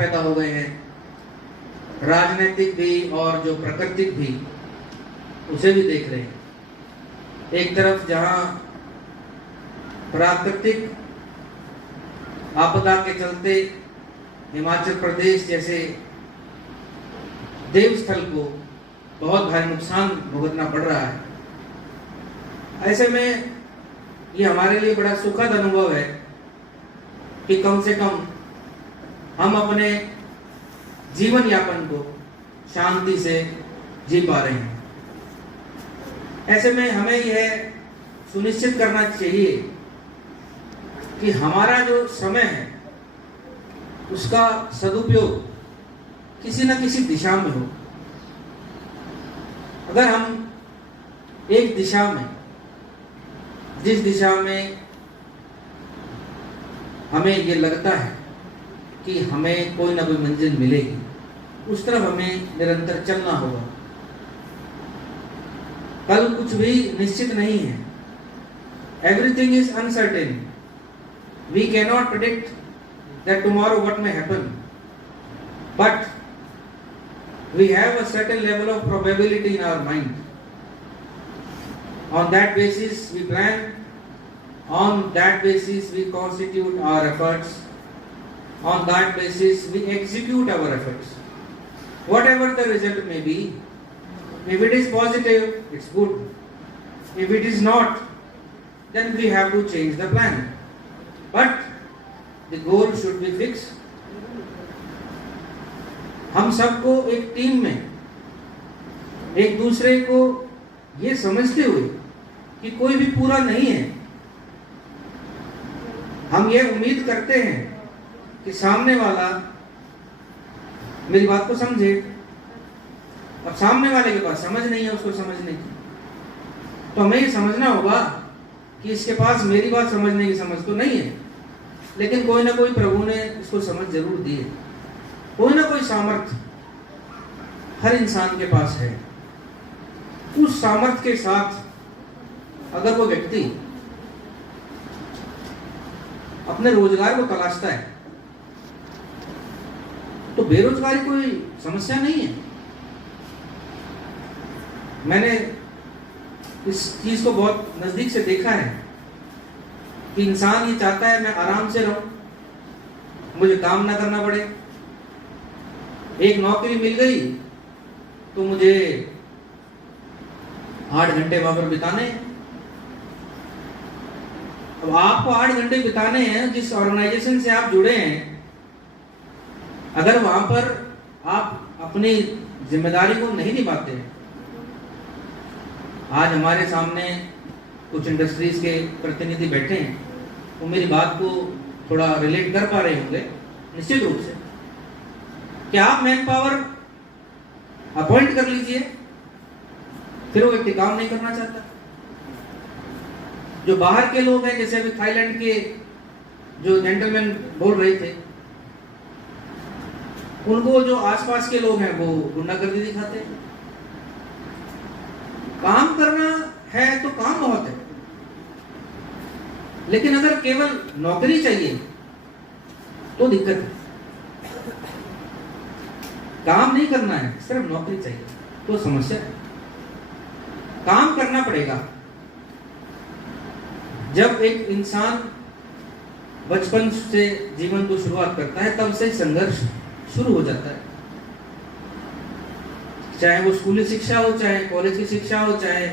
पैदा हो गए हैं, राजनीतिक भी और जो प्राकृतिक भी, उसे भी देख रहे हैं। एक तरफ जहां प्राकृतिक आपदा के चलते हिमाचल प्रदेश जैसे देवस्थल को बहुत भारी नुकसान भुगतना पड़ रहा है, ऐसे में ये हमारे लिए बड़ा सुखद अनुभव है कि कम से कम हम अपने जीवन यापन को शांति से जी पा रहे हैं। ऐसे में हमें यह सुनिश्चित करना चाहिए कि हमारा जो समय है उसका सदुपयोग किसी न किसी दिशा में हो। अगर हम एक दिशा में, जिस दिशा में हमें ये लगता है कि हमें कोई ना कोई मंजिल मिलेगी, उस तरफ हमें निरंतर चलना होगा। कल कुछ भी निश्चित नहीं है। Everything is uncertain. We cannot predict that tomorrow what may happen, but we have a certain level of probability in our mind. On that basis we plan, on that basis we constitute our efforts, on that basis we execute our efforts. Whatever the result may be, if it is positive, it's good. If it is not, then we have to change the plan. But the goal should be fixed. हम सबको एक team में एक दूसरे को ये समझते हुए कि कोई भी पूरा नहीं है, हम ये उम्मीद करते हैं कि सामने वाला मेरी बात को समझे। अब सामने वाले के पास समझ नहीं है उसको समझने की, तो हमें ये समझना होगा कि इसके पास मेरी बात समझने की समझ तो नहीं है, लेकिन कोई ना कोई प्रभु ने इसको समझ जरूर दी है। कोई ना कोई सामर्थ्य हर इंसान के पास है। उस सामर्थ्य के साथ अगर वो व्यक्ति अपने रोजगार को तलाशता है तो बेरोजगारी कोई समस्या नहीं है। मैंने इस चीज को बहुत नजदीक से देखा है कि इंसान ये चाहता है मैं आराम से रहूं, मुझे काम ना करना पड़े। एक नौकरी मिल गई तो मुझे 8 घंटे वहां पर बिताने हैं। अब आपको 8 घंटे बिताने हैं, जिस ऑर्गेनाइजेशन से आप जुड़े हैं, अगर वहां पर आप अपनी जिम्मेदारी को नहीं निभाते। आज हमारे सामने कुछ इंडस्ट्रीज के प्रतिनिधि बैठे हैं, वो मेरी बात को थोड़ा रिलेट कर पा रहे होंगे निश्चित रूप से। क्या आप मैन पावर अपॉइंट कर लीजिए, फिर वो व्यक्ति काम नहीं करना चाहता। जो बाहर के लोग हैं, जैसे अभी थाईलैंड के जो जेंटलमैन बोल रहे थे, उनको जो आसपास के लोग हैं वो गुंडागर्दी दिखाते हैं। काम करना है तो काम बहुत है, लेकिन अगर केवल नौकरी चाहिए तो दिक्कत है। काम नहीं करना है, सिर्फ नौकरी चाहिए तो समस्या है। काम करना पड़ेगा। जब एक इंसान बचपन से जीवन को शुरुआत करता है, तब से संघर्ष शुरू हो जाता है। चाहे वो स्कूली शिक्षा हो, चाहे कॉलेज की शिक्षा हो, चाहे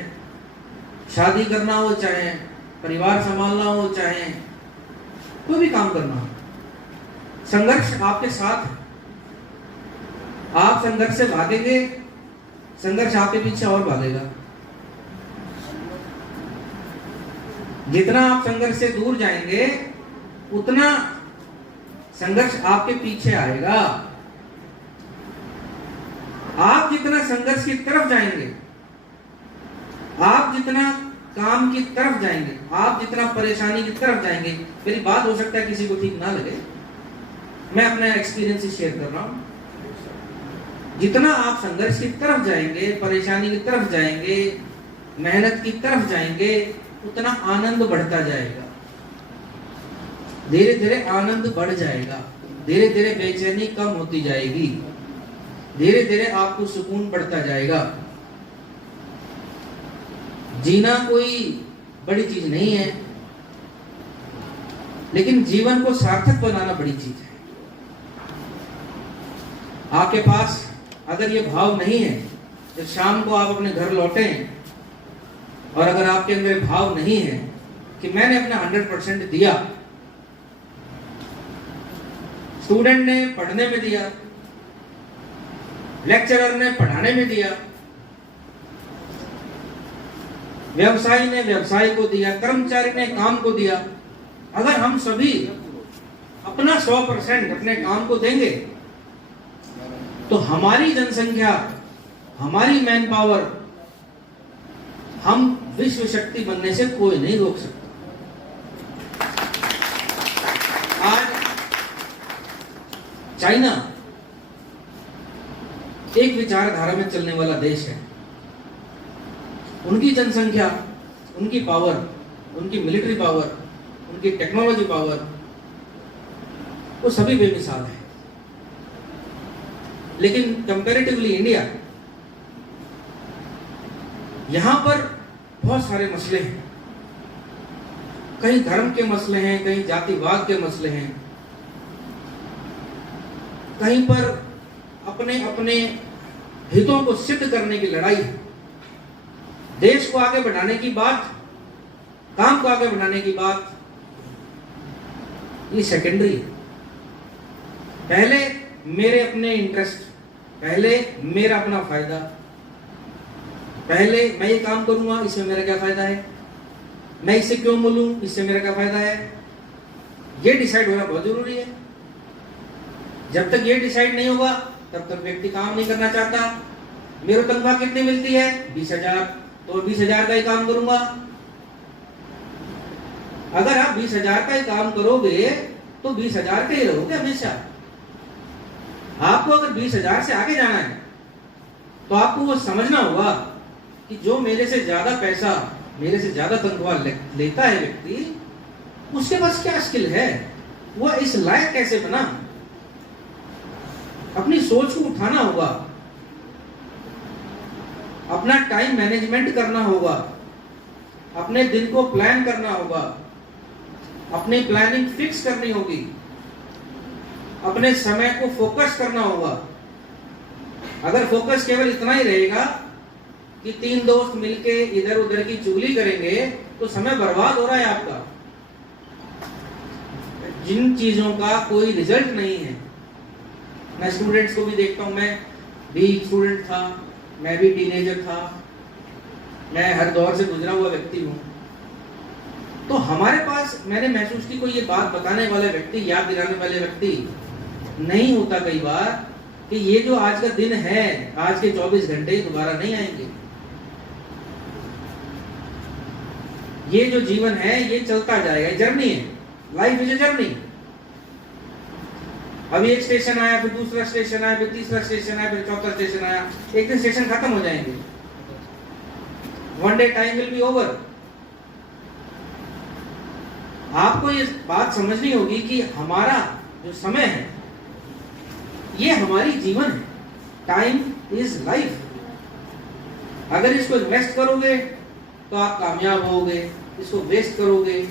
शादी करना हो, चाहे परिवार संभालना हो, चाहे कोई भी काम करना हो, संघर्ष आपके साथ है। आप संघर्ष से भागेंगे, संघर्ष आपके पीछे और भागेगा। जितना आप संघर्ष से दूर जाएंगे, उतना संघर्ष आपके पीछे आएगा। आप जितना संघर्ष की तरफ जाएंगे, आप जितना काम की तरफ जाएंगे, आप जितना परेशानी की तरफ जाएंगे, मेरी बात हो सकता है किसी को ठीक ना लगे, मैं अपना एक्सपीरियंस ही शेयर कर रहा हूं। जितना आप संघर्ष की तरफ जाएंगे, परेशानी की तरफ जाएंगे, मेहनत की तरफ जाएंगे, उतना आनंद बढ़ता जाएगा। धीरे धीरे आनंद बढ़ जाएगा। धीरे धीरे बेचैनी कम होती जाएगी, धीरे धीरे आपको सुकून बढ़ता जाएगा। जीना कोई बड़ी चीज नहीं है, लेकिन जीवन को सार्थक बनाना बड़ी चीज है। आपके पास अगर ये भाव नहीं है तो शाम को आप अपने घर लौटें, और अगर आपके अंदर भाव नहीं है कि मैंने अपना 100% दिया, स्टूडेंट ने पढ़ने में दिया, लेक्चरर ने पढ़ाने में दिया, व्यवसायी ने व्यवसाय को दिया, कर्मचारी ने काम को दिया, अगर हम सभी अपना 100% अपने काम को देंगे तो हमारी जनसंख्या, हमारी मैन पावर, हम विश्व शक्ति बनने से कोई नहीं रोक सकता। आज चाइना एक विचारधारा में चलने वाला देश है। उनकी जनसंख्या, उनकी पावर, उनकी मिलिट्री पावर, उनकी टेक्नोलॉजी पावर, वो सभी बेमिसाल है। लेकिन कंपैरेटिवली इंडिया, यहां पर बहुत सारे मसले हैं। कहीं धर्म के मसले हैं, कहीं जातिवाद के मसले हैं, कहीं पर अपने अपने हितों को सिद्ध करने की लड़ाई है। देश को आगे बढ़ाने की बात, काम को आगे बढ़ाने की बात, ये सेकेंडरी है। पहले मेरे अपने इंटरेस्ट, पहले मेरा अपना फायदा, पहले मैं ये काम करूंगा, इसमें मेरा क्या फायदा है, मैं इसे क्यों मिलूं, इससे मेरा क्या फायदा है, ये डिसाइड होना बहुत जरूरी है। जब तक ये डिसाइड नहीं होगा तब तक व्यक्ति काम नहीं करना चाहता। मेरे तनख्वाह कितनी मिलती है? 20,000, तो 20,000 का ही काम करूंगा। अगर आप 20,000 का ही काम करोगे तो 20,000 के ही रहोगे हमेशा। आपको अगर 20,000 से आगे जाना है तो आपको वो समझना होगा कि जो मेरे से ज्यादा पैसा, मेरे से ज्यादा तनख्वाह लेता है व्यक्ति, उसके पास क्या स्किल है, वह इस लायक कैसे बना। अपनी सोच को उठाना होगा, अपना टाइम मैनेजमेंट करना होगा, अपने दिन को प्लान करना होगा, अपनी प्लानिंग फिक्स करनी होगी, अपने समय को फोकस करना होगा। अगर फोकस केवल इतना ही रहेगा कि 3 दोस्त मिलके इधर उधर की चुगली करेंगे तो समय बर्बाद हो रहा है आपका। जिन चीजों का कोई रिजल्ट नहीं है, मैं स्टूडेंट्स को भी देखता हूं, मैं भी स्टूडेंट था, मैं भी टीनेजर था, मैं हर दौर से गुजरा हुआ व्यक्ति हूं। तो हमारे पास, मैंने महसूस की, कोई ये बात बताने वाले व्यक्ति, याद दिलाने वाले व्यक्ति नहीं होता कई बार कि ये जो आज का दिन है, आज के 24 घंटे दोबारा नहीं आएंगे। ये जो जीवन है ये चलता जाएगा, जर्नी है, लाइफ इज ए जर्नी। अभी एक स्टेशन आया, फिर दूसरा स्टेशन आया, फिर तीसरा स्टेशन आया, फिर चौथा स्टेशन आया, एक दिन स्टेशन खत्म हो जाएंगे। One day time will be over. आपको ये बात समझनी होगी कि हमारा जो समय है ये हमारी जीवन है। Time is life. अगर इसको इन्वेस्ट करोगे तो आप कामयाब होगे, इसको वेस्ट करोगे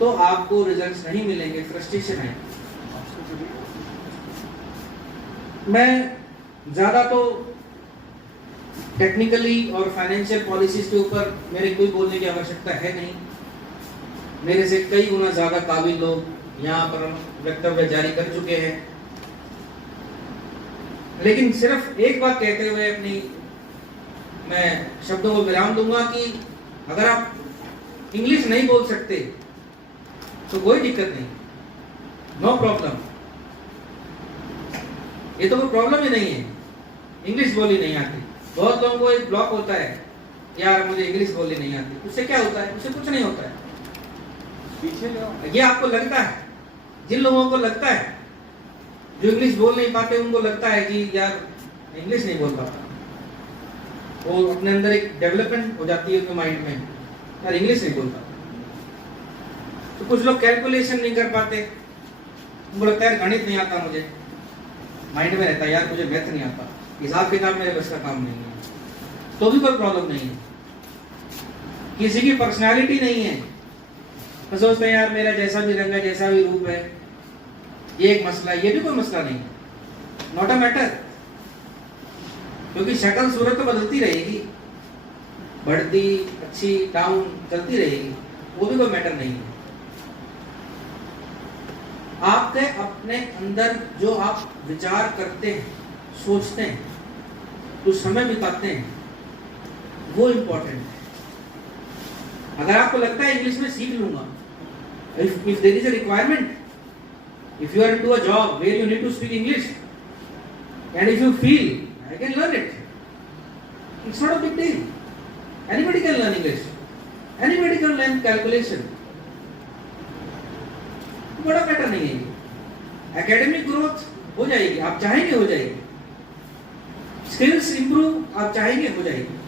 तो आपको रिजल्ट्स नहीं मिलेंगे, फ्रस्ट्रेशन है। मैं ज्यादा तो टेक्निकली और फाइनेंशियल पॉलिसीज के ऊपर मेरे कोई बोलने की आवश्यकता है नहीं। मेरे से कई गुना ज्यादा काबिल लोग यहाँ पर वक्तव्य जारी कर चुके हैं। लेकिन सिर्फ एक बात कहते हुए अपनी मैं शब्दों को विराम दूंगा कि अगर आप इंग्लिश नहीं बोल सकते तो कोई दिक्कत नहीं, नो प्रॉब्लम। ये तो कोई प्रॉब्लम ही नहीं है, इंग्लिश बोली नहीं आती। बहुत लोगों को एक ब्लॉक होता है, यार मुझे इंग्लिश बोलनी नहीं आती। उससे क्या होता है? उससे कुछ नहीं होता है। ये आपको लगता है, जिन लोगों को लगता है, जो इंग्लिश बोल नहीं पाते, उनको लगता है कि यार इंग्लिश नहीं बोल पाता, वो अपने अंदर एक डेवलपमेंट हो जाती है उनके माइंड में, यार इंग्लिश नहीं बोल पाता। तो कुछ लोग कैलकुलेशन नहीं कर पाते, उनको लगता है गणित नहीं आता मुझे, माइंड में रहता है यार मुझे मैथ नहीं आता, हिसाब किताब मेरे बस का काम नहीं है, तो भी कोई प्रॉब्लम नहीं है। किसी की पर्सनालिटी नहीं है तो सोचते हैं यार मेरा जैसा भी रंग है, जैसा भी रूप है, ये एक मसला है, ये भी कोई मसला नहीं है, नॉट अ मैटर। क्योंकि शक्ल सूरत तो बदलती रहेगी, बढ़ती अच्छी डाउन चलती रहेगी, वो भी कोई मैटर नहीं है। आपके अपने अंदर जो आप विचार करते हैं, सोचते हैं, जो समय बिताते हैं, वो इंपॉर्टेंट है। अगर आपको लगता है इंग्लिश में सीख लूंगा, if there is a requirement, if you are into a job where you need to speak English and if you feel I can learn it, it's not a big deal. Anybody can learn English, anybody can learn calculation, बड़ा matter नहीं है। Academic growth हो जाएगी, आप चाहेंगे हो जाएगी, skills improve आप चाहेंगे हो जाएगी,